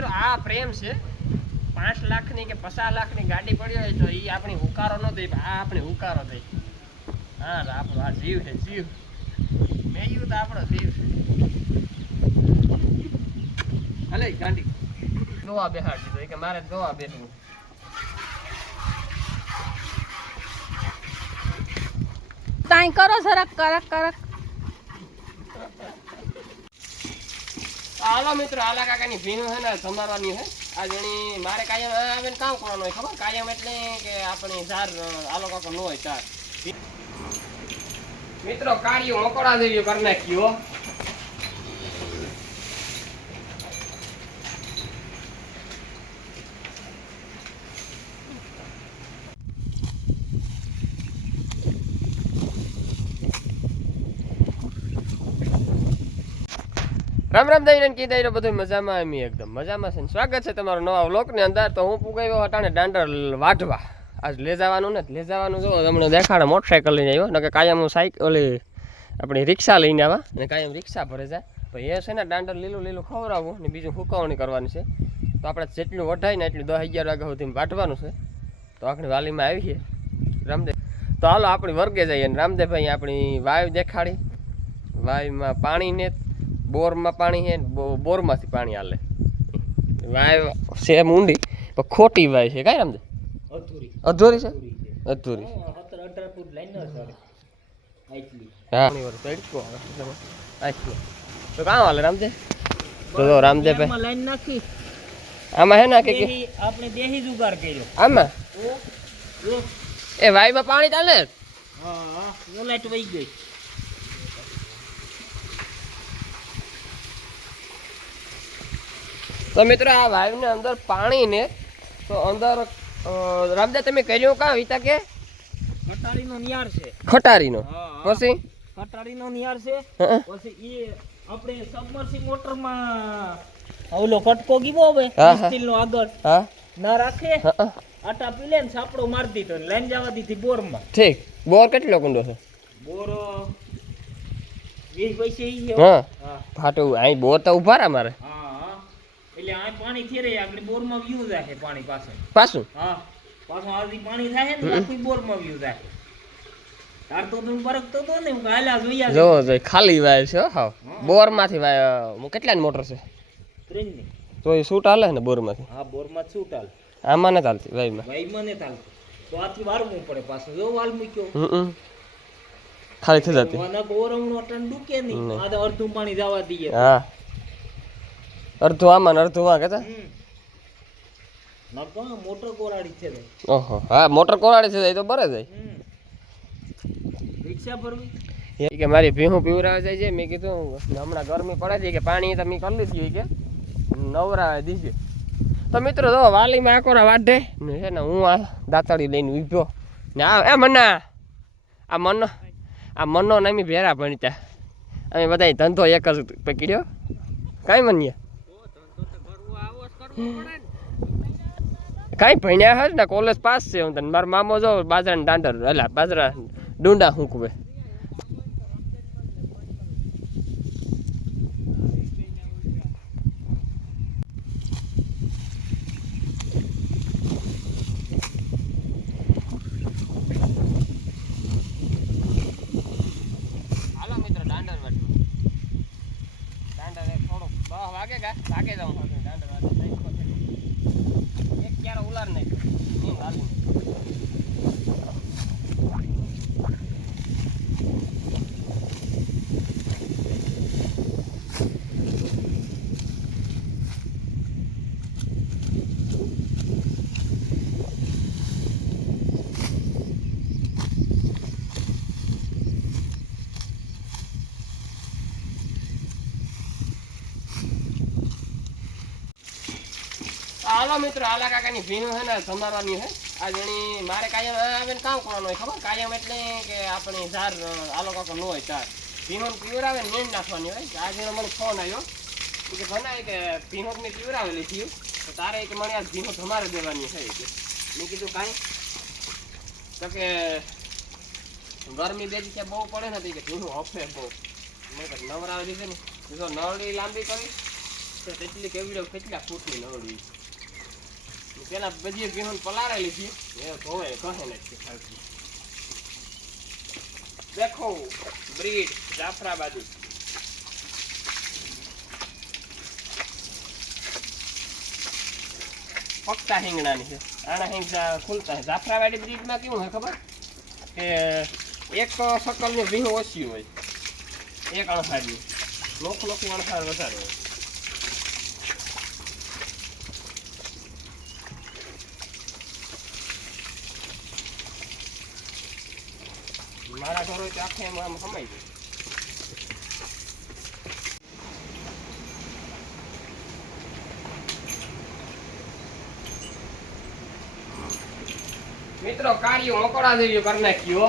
મિત્રો આ પ્રેમ છે 5 લાખની કે 50 લાખની ગાડી પડી હોય તો એ આપણી હુકારો ન દે, આ આપણી હુકારો દે. હા આપણો આ જીવ છે, જીવ મેયું તો આપણો જીવ છે. હલે ગાંડી ગોવા બેહાડ દીધો કે મારે ગોવા બેસવું. તાઈ કરો સરક કરક કરક. હાલો મિત્રો, આલા કાકાની ભીનું છે ને સમારવાની છે. આ જણી મારે કાયમ આવીને કામ કરવાનું હોય ખબર. કાયમ એટલે કે આપણી ઝાર આલો કાકો ન હોય ચાર. મિત્રો કાળિયું મકોડા જેવી કરી નાખ્યું. રામ રામ દઈને કી દઈને બધું મજામાં એમ એકદમ મજામાં છે. સ્વાગત છે તમારું નવા વ્લોગની અંદર. તો હું પુગાવ્યો હટાણે દાંડર વાઢવા. આજ લઈ જવાનું ને લઈ જવાનું જો તમને દેખાડે મોટરસાઇકલ લઈને આવ્યો ને કે કાયમ હું સાયકલ ઓલી આપણી રિક્ષા લઈને આવ્યા અને કાયમ રિક્ષા ભરે જાય. પછી એ છે ને દાંડર લીલું લીલું ખવડાવવું ને બીજું હુકવણી કરવાની છે. તો આપણે જેટલું વઢાય ને એટલું 10-11 વાગ્યા સુધી વાઢવાનું છે. તો આપણે વાલીમાં આવી છે રામદેવ. તો હાલો આપણી વર્ગે જઈએ અને રામદેવભાઈ આપણી વાવ દેખાડી. વાવમાં પાણી ને બોરમાં પાણી છે, બોરમાંથી પાણી હાલે. વાય છે ઊંડી પણ ખોટી વાય છે. કાંઈ રામદેવ અધૂરી છે, અધૂરી. હા તો કામ હાલે રામદેવ? તો રામદેવભાઈ લાઈન નાખી આમાં હે ના કે આપણે દેહી જુગાર કર્યો આમાં એ વાયમાં પાણી ચાલે. હા હા ઓ લાઈટ વહી ગઈ. તો મિત્રો આ વાયુ ને અંદર પાણી ને તો અંદર રામદેવ તમે કર્યો કા વિતા કે ખટારીનો નિયાર છે. ખટારીનો પછી ખટારીનો નિયાર છે. પછી એ આપણે સબમર્સી મોટરમાં ઓલો કટકો ગીવો હવે સ્ટીલ નો આગળ હા ના રાખે આટા પીલે ને સાપડો મારી દીધો ને લાઈન જવા દીધી બોરમાં. ઠીક. બોર કેટલો કુંડો છે? બોર 20 પૈસે ઈ છે. હા ફાટું અહીં બોર તો ઉભા રા મારે. એટલે આ પાણી થેરે આપણે બોરમાં વ્યૂ જાય પાણી પાછું. હા પાછું આથી પાણી થાય ને આખું બોરમાં વ્યૂ જાય. તાર તો તું પરખતો તો ને હું હાલા જોયા જો ખાલી વાય છે હા. બોરમાંથી વાય કેટલાની મોટર છે? 3 ની. તો એ શૂટ હાલે ને બોરમાંથી? હા બોરમાં શૂટ હાલે. આમાં ને ચાલતી વાયમાં? વાયમાં ને ચાલતી. તો આથી વાળવું પડે પાછું. જો વાલ મૂક્યો ખાલી થઈ જતી. મને બોરમનો ટન ડૂકે નહીં. આ તો અડધું પાણી જવા દઈએ. હા અડધું આમાં ને અડધું વાં કેતા નકો મોટર કોરાડી છે. ઓહો હા મોટર કોરાડી છે તો બરે જાય. રિક્ષા ભરવી એ કે મારી ભીહું પીવરાવે જાય છે. મેં કીધું હમણાં ગરમી પડે છે કે પાણી તમે કરી લીધું કે નવરાવે દીધું. તો મિત્રો જો વાલીમાં આકોરા વાઢે ને છે ને હું આ દાંતડી લઈને ઉભ્યો ને એ મના આ મનો ને અમે ભેરા ભણતા. અમે બધા ધંધો એક જ પકડ્યો. કાંઈ મનીએ કાંઈ ભણ્યા હશે ને કોલેજ પાસ છે. હું તને મારો મામો જો બાજરાના દાંડર એટલે બાજરા ડુંડા હુંકવે. હાલો મિત્રો દાંડર વાટવું. દાંડર થોડુંક 10 વાગે ભાગે જાઉં દાંડર વાટવું. એક ક્યારે ઉલાર નાખ્યો હાલી. હાલો મિત્રો આલા કાકાની ભીનું છે ને સમારવાની છે. આ જણી મારે કાયમ આવીને કામ કરવાનું હોય ખબર. કાયમ એટલે કે આપણી ઝાર આલો કાકો ન હોય ચાર ભીનું પીવરાવે ને નીંદ નાખવાની હોય. આ જણે મને ફોન આવ્યો કે ભણાય કે ભીનું મેં પીવરાવેલી થયું તો તારે કે મને આ ભીનું તમારે દેવાની છે કે. મેં કીધું કાંઈ તો કે ગરમી બે દિવસે બહુ પડે નથી કે ભીનું હફે બહુ. મેં નવરાવી દીધી ને જો નવડી લાંબી કરી તેટલી કેવડો કેટલા ફૂટની નવડી પેલા બધી ભીહું પલાળેલી છે એ ધોવે કહે નથી દેખો બ્રીડ જાફરાબાદી પક્કા હિંગણાની છે આના હિંગડા ખુલતા છે જાફરાબાદી બ્રીડમાં કેવું હોય ખબર કે એક શકલની ભીહું ઓછી હોય એક અણસારની લોખની અણસાર વધારે હોય મારા ઘરો આખે એમ આમ સમાઈ જાય મિત્રો કાર્યો મકોડા દેવ્યો કરી નાખ્યો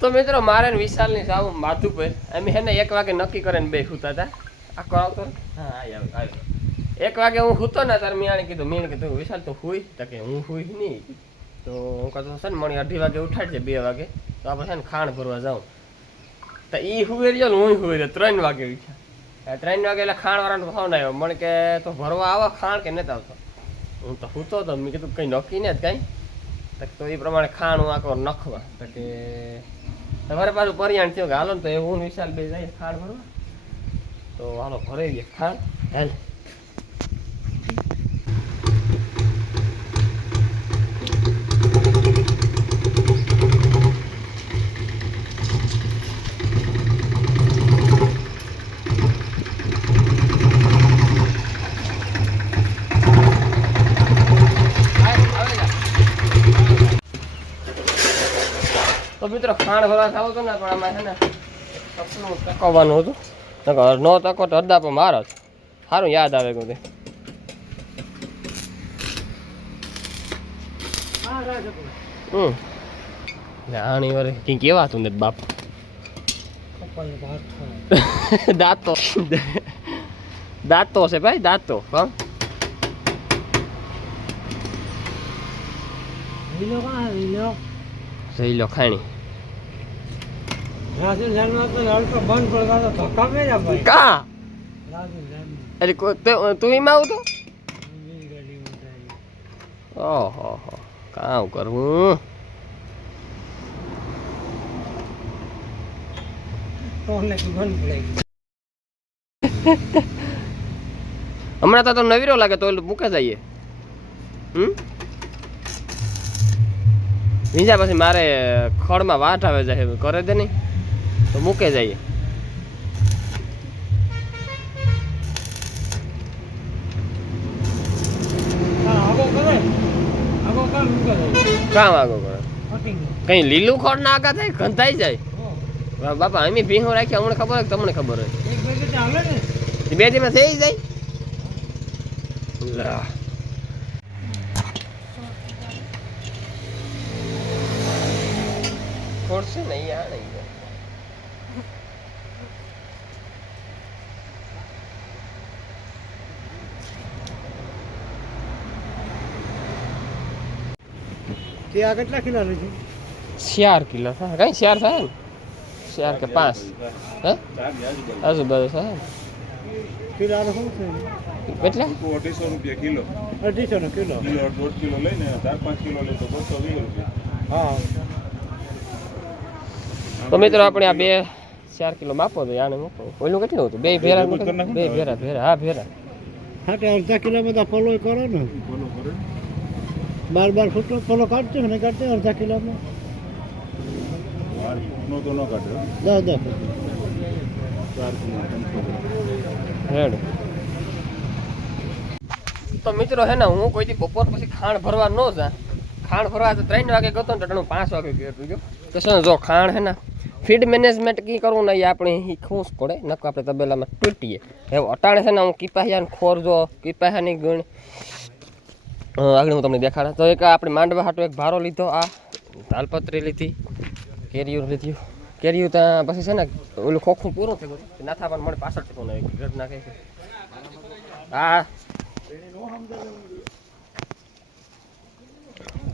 તો મિત્રો મારે ને વિશાલની સાવ માથું પર અમે હે ને 1 વાગે નક્કી કરીને બે સૂતા હતા આખો આવતો હા આવ્યો 1 વાગે હું સૂતો ને ત્યારે મેં કીધું વિશાલ તો હુઈ તો કે હું હુઈ નહીં તો હું કહેતો છે ને મને 2:30 વાગે ઉઠાડજે 2 વાગે તો આપણે છે ને ખાણ ભરવા જાઉં તો એ હુઈ રહ્યો ને હું હુઈ રહ્યો 3 વાગે ઉઠ્યા 3 વાગે એટલે ખાણવાળાનો ફોન આવ્યો મને કે તો ભરવા આવો ખાણ કે નથી આવતો હું તો સૂતો હતો મેં કીધું કંઈ નક્કી ને કાંઈ તો એ પ્રમાણે ખાણ હું આખો નખવા તો કે તમારે પાછું પરિયાણ થયું કે હાલો ને તો એ હું વિશાલ બે જાય ખાણ ભરવા તો હાલો ભરાઈ ગયા ખાણ હેલ તો મિત્રો ખાણ ભરવા ખાવ હતો ને પણ આમાં છે ને સપનું ટકાવવાનું હતું નો ટકો તો અડધા પણ મારો જ સારું યાદ આવે ગયું તે આણી વાર કંઈક કેવા હતું ને બાપ દાંતો દાંતો છે ભાઈ દાંતો હા જઈ લો ખાણી કા અરે તું એમાં આવું તો ઓહો કામ કરવું હમણાં તો નવીરો લાગે તો મૂકે જઈએ બીજા પછી મારે ખડમાં વાટ આવે જાય કરે દે નહીં તો મૂકે જઈએ કામ આગો કરે કઈ લીલું ખડ ના આગા થાય ગંધાઈ જાય બાપા અમે ભીહું રાખ્યા અમને ખબર હોય તમને ખબર હોય 2 દિવસ થઈ જાય ખોડશે ને અહીંયા નહીં 4 કિલો લીધું 4 કિલો હા કઈ 4 થાય ને 4 કે 5 હે આજુબાજુ થાય ને કિલો શું છે કેટલા 250 રૂપિયા કિલો 250 કિલો 1.5 કિલો લઈને 4-5 કિલો લે તો 220 રૂપિયા હા તો મિત્રો આપણે આ 4 કિલો માપો તો આને મૂકો ઓલું કેટલું હતું બે ભેરા હા ભેરા હા તો અડધા કિલો બધા ફોલો કરો ને ફોલો કરે 12 ફૂટ ફોલો કાઢજો ને કાઢજો અડધા કિલોમાં નો તો ન કાઢો 10 ફૂટ 4 કિલો રેડ તો મિત્રો હે ને હું કોઈથી બપોર પછી ખાણ ભરવા ન જા ખાણ ભરવા તો 3 વાગે ગયો ને તો 5 વાગે ગયો તો શું જો ખાણ હે ને ફીડ મેનેજમેન્ટ કી કરવું ને આપણે શીખવું પડે નકો આપણે તબેલામાં તૂટીએ એવું અટાણે છે ને હું કીપાહિયાને ખોર જો કીપાહિયાની ગુણ આગળ હું તમને દેખાડા તો એક આપણે માંડવા હાટો એક ભારો લીધો આ તાલપત્રી લીધી કેરીયું લીધું કેરીયું ત્યાં પછી છે ને ઓલું ખોખું પૂરું થઈ ગયું નાથા પણ મને પાછળ ફોન આવી ગયો ઘર નાખે હા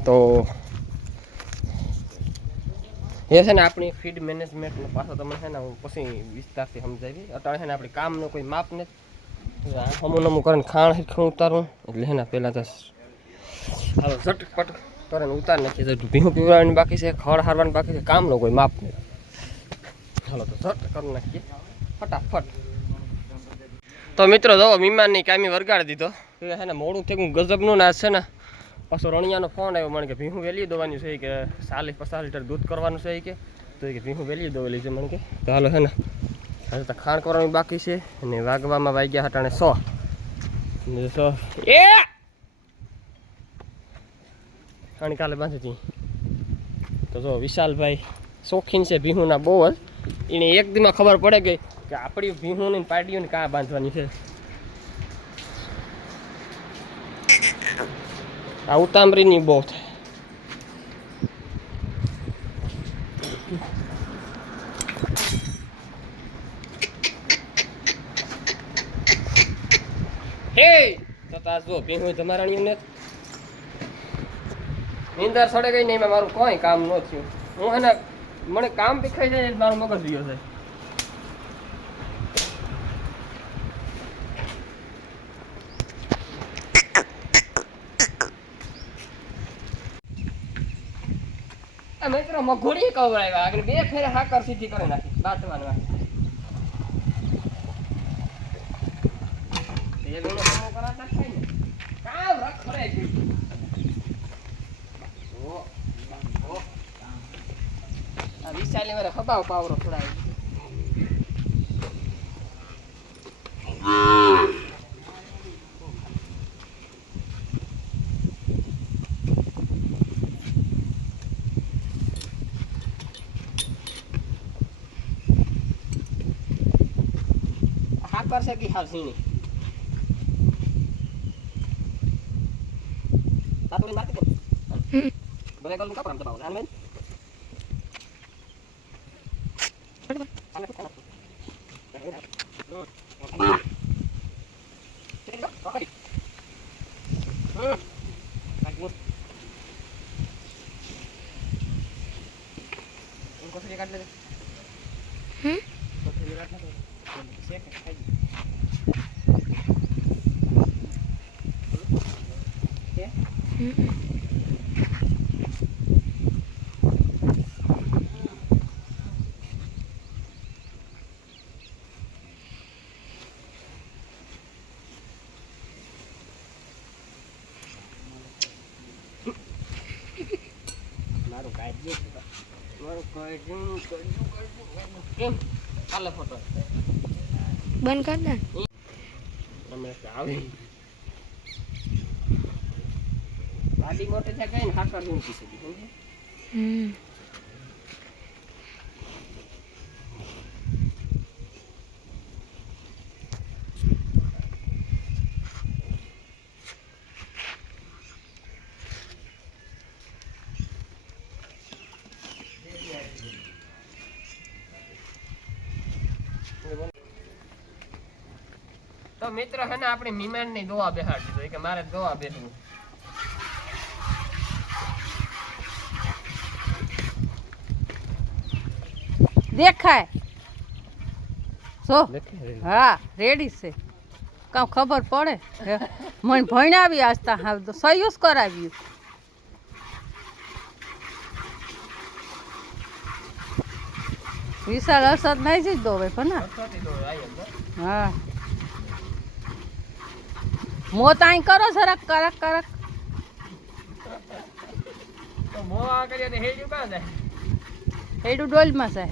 તો એ છે ને આપણી ફીડ મેનેજમેન્ટનો પાછો તમને છે ને હું પછી વિસ્તારથી સમજાવી અત્યારે છે ને આપણી કામનો કોઈ માપ નથી અમુક અમુક કરીને ખાણ હીખું ઉતારું એટલે છે ને પહેલાં તો હાલો ઝટપટ કરીને ઉતાર નાખીએ તો ભીહું પીવડાવવાની બાકી છે ખડ હારવાની બાકી છે કામનો કોઈ માપ નહીં હાલો તો ઝટ કરી નાખીએ ફટાફટ તો મિત્રો જો મીમાનની કામી વરગાડી દીધો એ છે ને મોડું થઈ ગયું ગજબનું નાશ છે ને પાછો રણિયાનો ફોન આવ્યો મને કે ભીહું વેલી દોવાની છે કે 40-50 લીટર દૂધ કરવાનું છે કે તો એ કે ભીહું વેલી દોવેલી છે મને કે તો હાલો છે ને હજુ તો ખાણ કરવાની બાકી છે અને વાગવામાં વાગ્યા હટાણે 100 એ ખાણી કાલે બાંધી તો જો વિશાલભાઈ શોખીન છે ભીહુંના બહુ જ એને એક દીમાં ખબર પડે ગઈ કે આપણી ભીહુંની પાર્ટીઓને કાં બાંધવાની છે આ ઉતામરીની બહુ થાય હે તો તાસ જો ભીહું તમારા ને નીંદર સડે ગઈ નહીં મારું કોઈ કામ ન થયું હું એને મને કામ દેખાઈ જાય મારું મગજ ગયો છે મિત્રો મઘોડી કવરાવ્યા આગળ 2 ફેરે હાકર સીધી કરી નાખી બાટવાનું એ લોનો કામ કરાતા થાય ને કામ રખડે ગઈ આ વિશાલે મારે ખબાવ પાવરો થોડાય કરશે કે હાલ સીની તાતું મારતી કો બરે ગલું કાપરામ દબાવ આને બેન उनको से काट ले तो फिर काट ले से खाई મારું કાઢજો મારું કાઢજો કેમ કાલે ફોટો બંધ કર દે અમે આવે ગાડી મોટે છે કઈ ને હાકર ઊંચી છે સમજે તો મિત્રો હે ને આપણી મીમાન ની દોવા બેહાડી દીધો કે મારે દોવા બેસવું દેખાય સો હા રેડી છે કામ ખબર પડે મને ભણાવી આસ્તા હા તો સહયોગ કરાવ્યું વિશાળ અસર નહીં જ દોવે પણ હા મોત આઈ કરો સરક કરક કરક તો મો આ કરીએ ને હેડ્યું કાં જાય હેડું ડોલમાં છે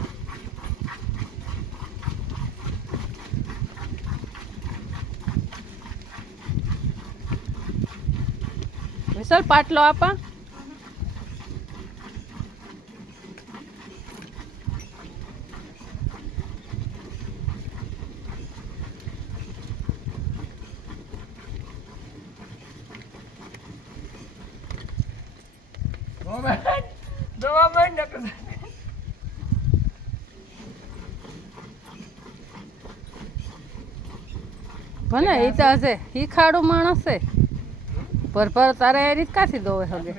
વિશાળ પાટલો આપા દવા બંધ મને એ તો હશે ઈ ખાડું માણસ છે પર તારે એ રીત કાથી દોવે હગે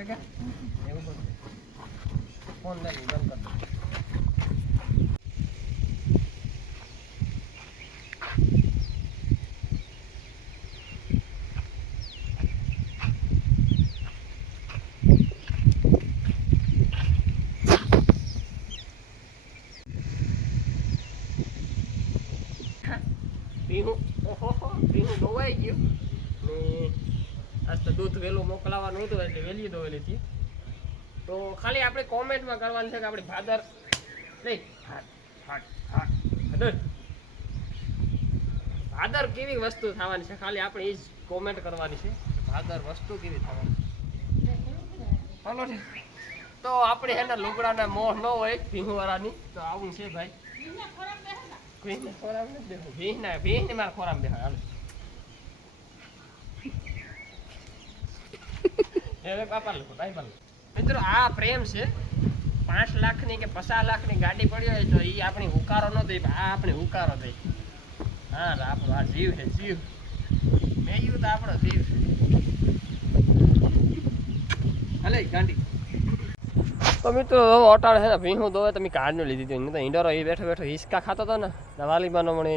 ફોન લઈ બંધ કર ભીનું ધોવાઈ ગયું ને આજ તો દૂધ વહેલું મોકલાવાનું હતું એટલે વહેલી ધોવેલી હતી તો ખાલી આપણે કોમેન્ટમાં કરવાનું છે કે આપણી ભાદર નહીં ભાદર કેવી વસ્તુ થવાની છે ખાલી આપણે એ જ કોમેન્ટ કરવાની છે ભાદર વસ્તુ કેવી થવાની ચાલો તો આપણે એના લુગડાના મોહ ન હોય ભીહુવાળાની તો આવું છે ભાઈ ભીને ખોરામ નથી દેવું ભીને મારા ખોરામ બેહાડ હાલો હવે પાપા લોકો ભાઈ બાલ મિત્રો આ પ્રેમ છે 5 લાખની કે 50 લાખની ગાડી પડી હોય તો એ આપણી હુકારો ન દે આ આપણી હુકારો દે હા આપણો આ જીવ છે જીવ મેયું તો આપણો જીવ છે હાલે ગાડી તો મિત્રો ઓટાળ છે ને ભીહું દોવે તમે કાઢનું લીધી હતી નહીં તો ઈંડોરો એ બેઠો બેઠો હિસકા ખાતો હતો ને વાલીમાનો મને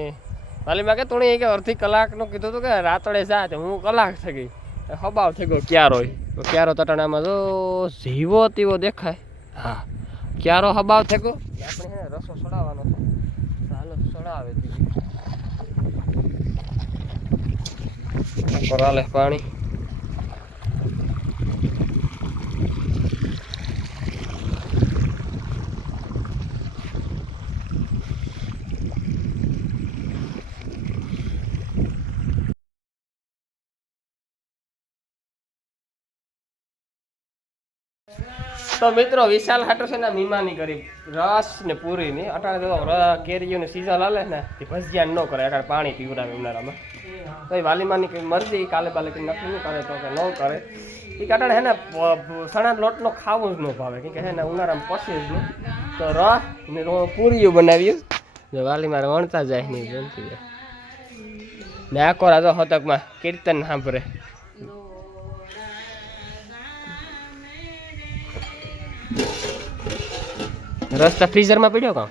વાલીમાં કે તું કે અડધી કલાકનું કીધું હતું કે રાતડે જા તે હું કલાક થઈ ગઈ હબાવ થઈ ગયો ક્યારો ક્યારો તટાણામાં જો જીવો તેવો દેખાય હા ક્યારો હબાવ થઈ ગયો આપણે છે ને રસો સડાવવાનો છે હાલો સડાવે કરાલે પાણી તો મિત્રો વિશાલ હાટો છે ને મીમાની કરી રસ ને પૂરી ની અટાણે તો કેરીઓની સીઝન હાલે ને તે ભજીયા ન કરે અટાણે પાણી પીવડાવે ઉનાળામાં તો એ વાલીમાની કઈ મરજી કાલે બાલે કઈ નક્કી નહીં કરે તો કે ન કરે એ અટાણે હે ને સણા લોટનો ખાવું જ ન ભાવે કે હે ને ઉનાળામાં પસે જ નહીં તો રસ ને પૂરીઓ બનાવ્યું જો વાલીમાં વણતા જાય નહીં બનતી જાય ને આખો રાતો હતકમાં કીર્તન સાંભળે રસ્તા ફ્રીઝરમાં પડ્યો કાં